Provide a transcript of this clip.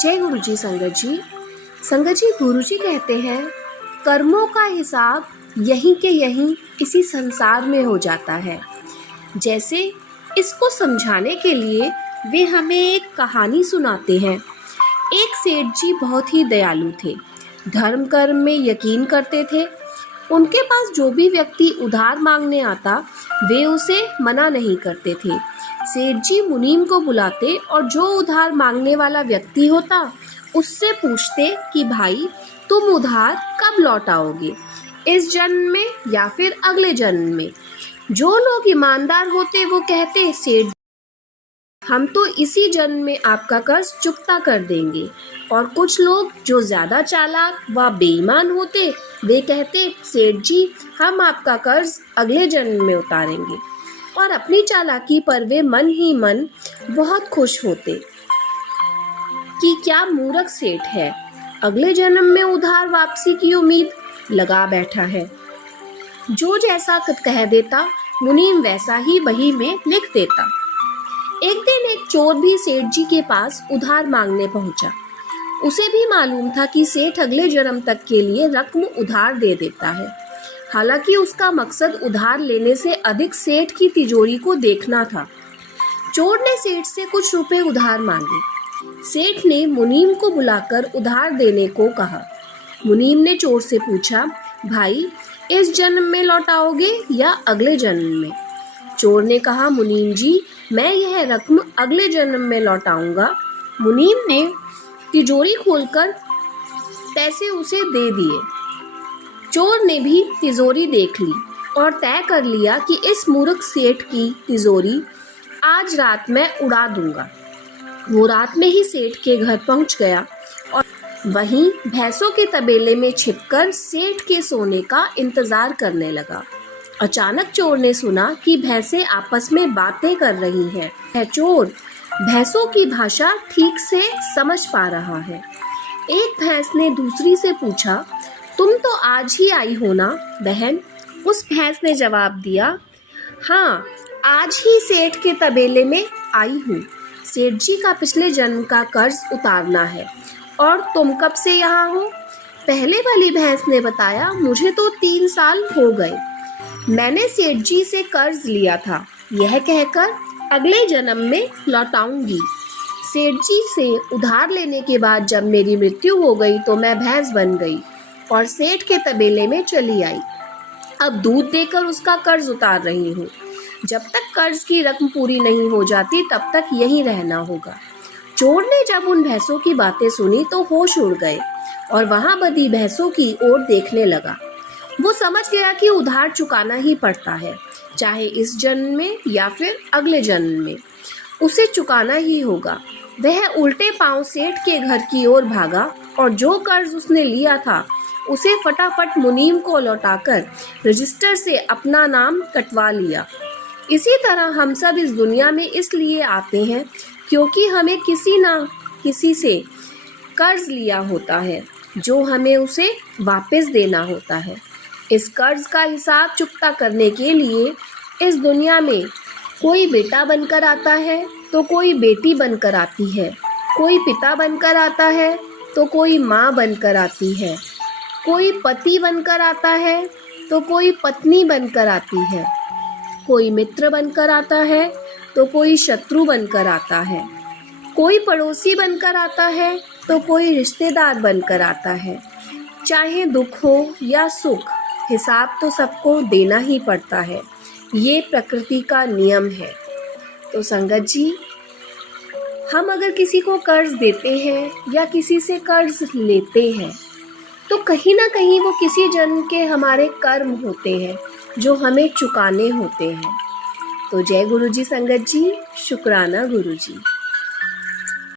जय गुरु जी संगत जी। संगत जी, गुरु जी कहते हैं कर्मों का हिसाब यहीं के यहीं इसी संसार में हो जाता है। जैसे इसको समझाने के लिए वे हमें एक कहानी सुनाते हैं। एक सेठ जी बहुत ही दयालु थे, धर्म कर्म में यकीन करते थे। उनके पास जो भी व्यक्ति उधार मांगने आता वे उसे मना नहीं करते थे। सेठ जी मुनीम को बुलाते और जो उधार मांगने वाला व्यक्ति होता उससे पूछते कि भाई तुम उधार कब लौटाओगे, इस जन्म में या फिर अगले जन्म में। जो लोग ईमानदार होते वो कहते सेठ हम तो इसी जन्म में आपका कर्ज चुकता कर देंगे। और कुछ लोग जो ज्यादा चालाक व बेईमान होते वे कहते सेठ जी हम आपका कर्ज अगले जन्म में उतारेंगे। और अपनी चालाकी पर वे मन ही मन बहुत खुश होते कि क्या मूर्ख सेठ है, अगले जन्म में उधार वापसी की उम्मीद लगा बैठा है। जो जैसा कह देता मुनीम वैसा ही बही में लिख देता। एक दिन एक चोर भी सेठ जी के पास उधार मांगने पहुंचा। उसे भी मालूम था कि सेठ अगले जन्म तक के लिए रकम उधार दे देता है। हालांकि उसका मकसद उधार लेने से अधिक सेठ की तिजोरी को देखना था। चोर ने सेठ से कुछ रुपए उधार मांगे। सेठ ने मुनीम को बुलाकर उधार देने को कहा। मुनीम ने चोर से पूछा, भाई इस जन्म में लौटाओगे या अगले जन्म में? चोर ने कहा, मुनीम जी मैं यह रकम अगले जन्म में लौटाऊंगा। मुनीम ने तिजोरी खोलकर पैसे उसे दे दिए। चोर ने भी तिजोरी देख ली और तय कर लिया कि इस मूर्ख सेठ की तिजोरी आज रात में उड़ा दूंगा। वो रात में ही सेठ के घर पहुंच गया और वहीं भैंसों के तबेले में छिपकर सेठ के सोने का इंतजार करने लगा। अचानक चोर ने सुना कि भैंसें आपस में बातें कर रही हैं। चोर भैंसों की भाषा ठीक से समझ पा रहा है। एक भैंस ने दूसरी से पूछा, तुम तो आज ही आई हो ना बहन? उस भैंस ने जवाब दिया, हाँ आज ही सेठ के तबेले में आई हूँ। सेठ जी का पिछले जन्म का कर्ज उतारना है। और तुम कब से यहाँ हो? पहले वाली भैंस ने बताया, मुझे तो 3 साल हो गए। मैंने सेठ जी से कर्ज लिया था, यह कहकर अगले जन्म में लौटाऊंगी। सेठ जी से उधार लेने के बाद जब मेरी मृत्यु हो गई तो मैं भैंस बन गई और सेठ के तबेले में चली आई। अब दूध देकर उसका कर्ज उतार रही हूँ। जब तक कर्ज की रकम पूरी नहीं हो जाती तब तक यहीं रहना होगा। चोर ने जब उन भैंसों की बातें सुनी तो होश उड़ गए और वहां बंधी भैंसों की ओर देखने लगा। वो समझ गया कि उधार चुकाना ही पड़ता है, चाहे इस जन्म में या फिर अगले जन्म में उसे चुकाना ही होगा। वह उल्टे पांव सेठ के घर की ओर भागा और जो कर्ज उसने लिया था उसे फटाफट मुनीम को लौटाकर रजिस्टर से अपना नाम कटवा लिया। इसी तरह हम सब इस दुनिया में इसलिए आते हैं क्योंकि हमें किसी ना किसी से कर्ज लिया होता है जो हमें उसे वापस देना होता है। इस कर्ज का हिसाब चुकता करने के लिए इस दुनिया में कोई बेटा बनकर आता है तो कोई बेटी बनकर आती है, कोई पिता बनकर आता है तो कोई माँ बनकर आती है, कोई पति बनकर आता है तो कोई पत्नी बनकर आती है, कोई मित्र बनकर आता है तो कोई शत्रु बनकर आता है, कोई पड़ोसी बनकर आता है तो कोई रिश्तेदार बनकर आता है। चाहे दुख हो या सुख, हिसाब तो सबको देना ही पड़ता है। ये प्रकृति का नियम है। तो संगत जी, हम अगर किसी को कर्ज देते हैं या किसी से कर्ज लेते हैं तो कहीं ना कहीं वो किसी जन्म के हमारे कर्म होते हैं जो हमें चुकाने होते हैं। तो जय गुरु जी संगत जी, शुक्राना गुरु जी।